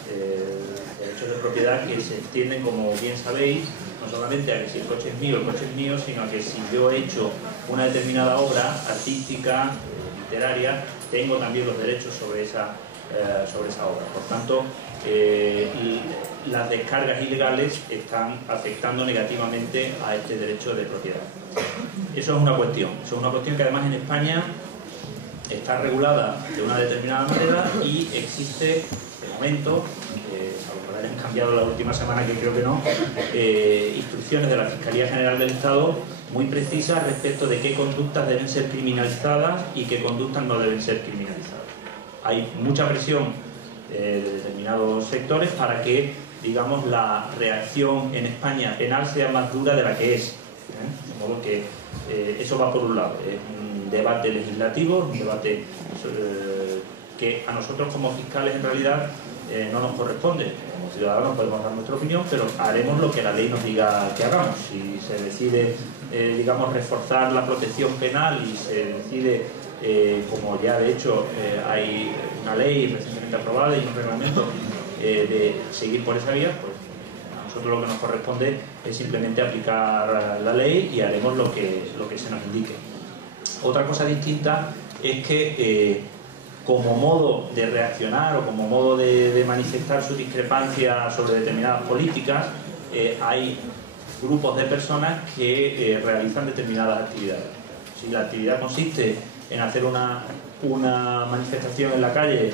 Derechos de propiedad que se extienden, como bien sabéis, no solamente a que si el coche es mío, sino a que si yo he hecho una determinada obra artística, literaria, tengo también los derechos sobre esa obra. Por tanto, las descargas ilegales están afectando negativamente a este derecho de propiedad. Eso es una cuestión que además en España está regulada de una determinada manera y existe, de momento, salvo que hayan cambiado la última semana, que creo que no, instrucciones de la Fiscalía General del Estado muy precisas respecto de qué conductas deben ser criminalizadas y qué conductas no deben ser criminalizadas. Hay mucha presión de determinados sectores para que, digamos, la reacción en España penal sea más dura de la que es. De modo que eso va por un lado. Es un debate legislativo, un debate que a nosotros como fiscales en realidad no nos corresponde. Como ciudadanos podemos dar nuestra opinión, pero haremos lo que la ley nos diga que hagamos. Si se decide, digamos, reforzar la protección penal y se decide, como ya de hecho hay una ley recientemente aprobada y un reglamento de seguir por esa vía, pues a nosotros lo que nos corresponde es simplemente aplicar la ley y haremos lo que se nos indique. Otra cosa distinta es que como modo de reaccionar o como modo de manifestar su discrepancia sobre determinadas políticas, hay grupos de personas que realizan determinadas actividades. Si la actividad consiste en hacer una manifestación en la calle,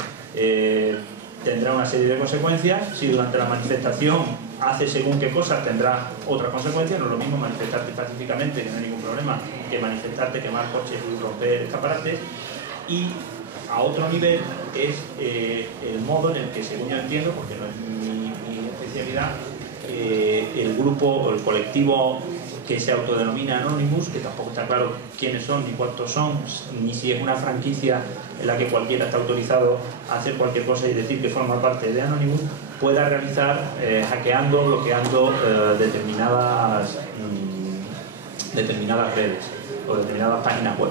tendrá una serie de consecuencias. Si durante la manifestación hace según qué cosas, tendrá otras consecuencias. No es lo mismo manifestarte pacíficamente, que no hay ningún problema, que manifestarte, quemar coches y romper escaparates. Y a otro nivel es el modo en el que, según yo entiendo, porque no es mi especialidad, el grupo o el colectivo que se autodenomina Anonymous, que tampoco está claro quiénes son, ni cuántos son, ni si es una franquicia en la que cualquiera está autorizado a hacer cualquier cosa y decir que forma parte de Anonymous, pueda realizar hackeando, bloqueando determinadas redes o determinadas páginas web,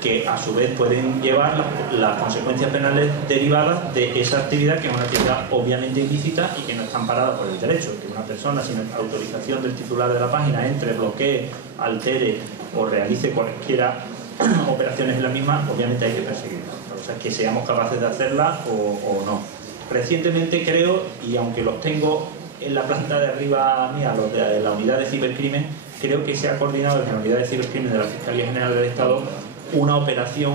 que a su vez pueden llevar las consecuencias penales derivadas de esa actividad, que es una actividad obviamente ilícita y que no está amparada por el derecho. Que una persona sin autorización del titular de la página entre, bloquee, altere o realice cualquiera operaciones en la misma, obviamente hay que perseguirla. O sea, que seamos capaces de hacerla o no. Recientemente creo, y aunque los tengo en la planta de arriba mía, los de la unidad de cibercrimen, creo que se ha coordinado desde la unidad de cibercrimen de la Fiscalía General del Estado una operación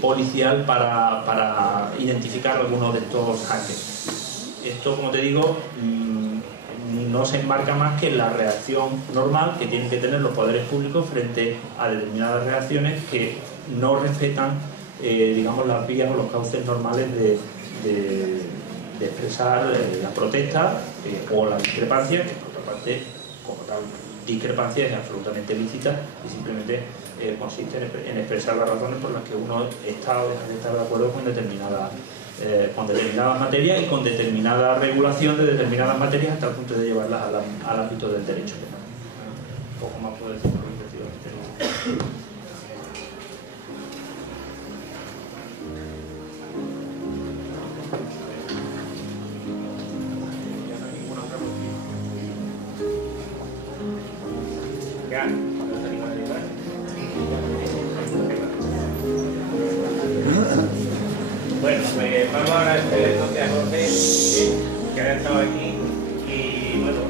policial para identificar algunos de estos hackers. Esto, como te digo, no se enmarca más que en la reacción normal que tienen que tener los poderes públicos frente a determinadas reacciones que no respetan, digamos, las vías o los cauces normales de expresar la protesta o la discrepancia, que por otra parte, como tal discrepancia, es absolutamente lícita y simplemente consiste en expresar las razones por las que uno está o deja de estar de acuerdo con determinadas materias y con determinada regulación de determinadas materias, hasta el punto de llevarlas al ámbito del derecho penal. Un poco más puedo decir por lo que Bueno, pues vamos ahora a Jorge, que estado aquí y bueno,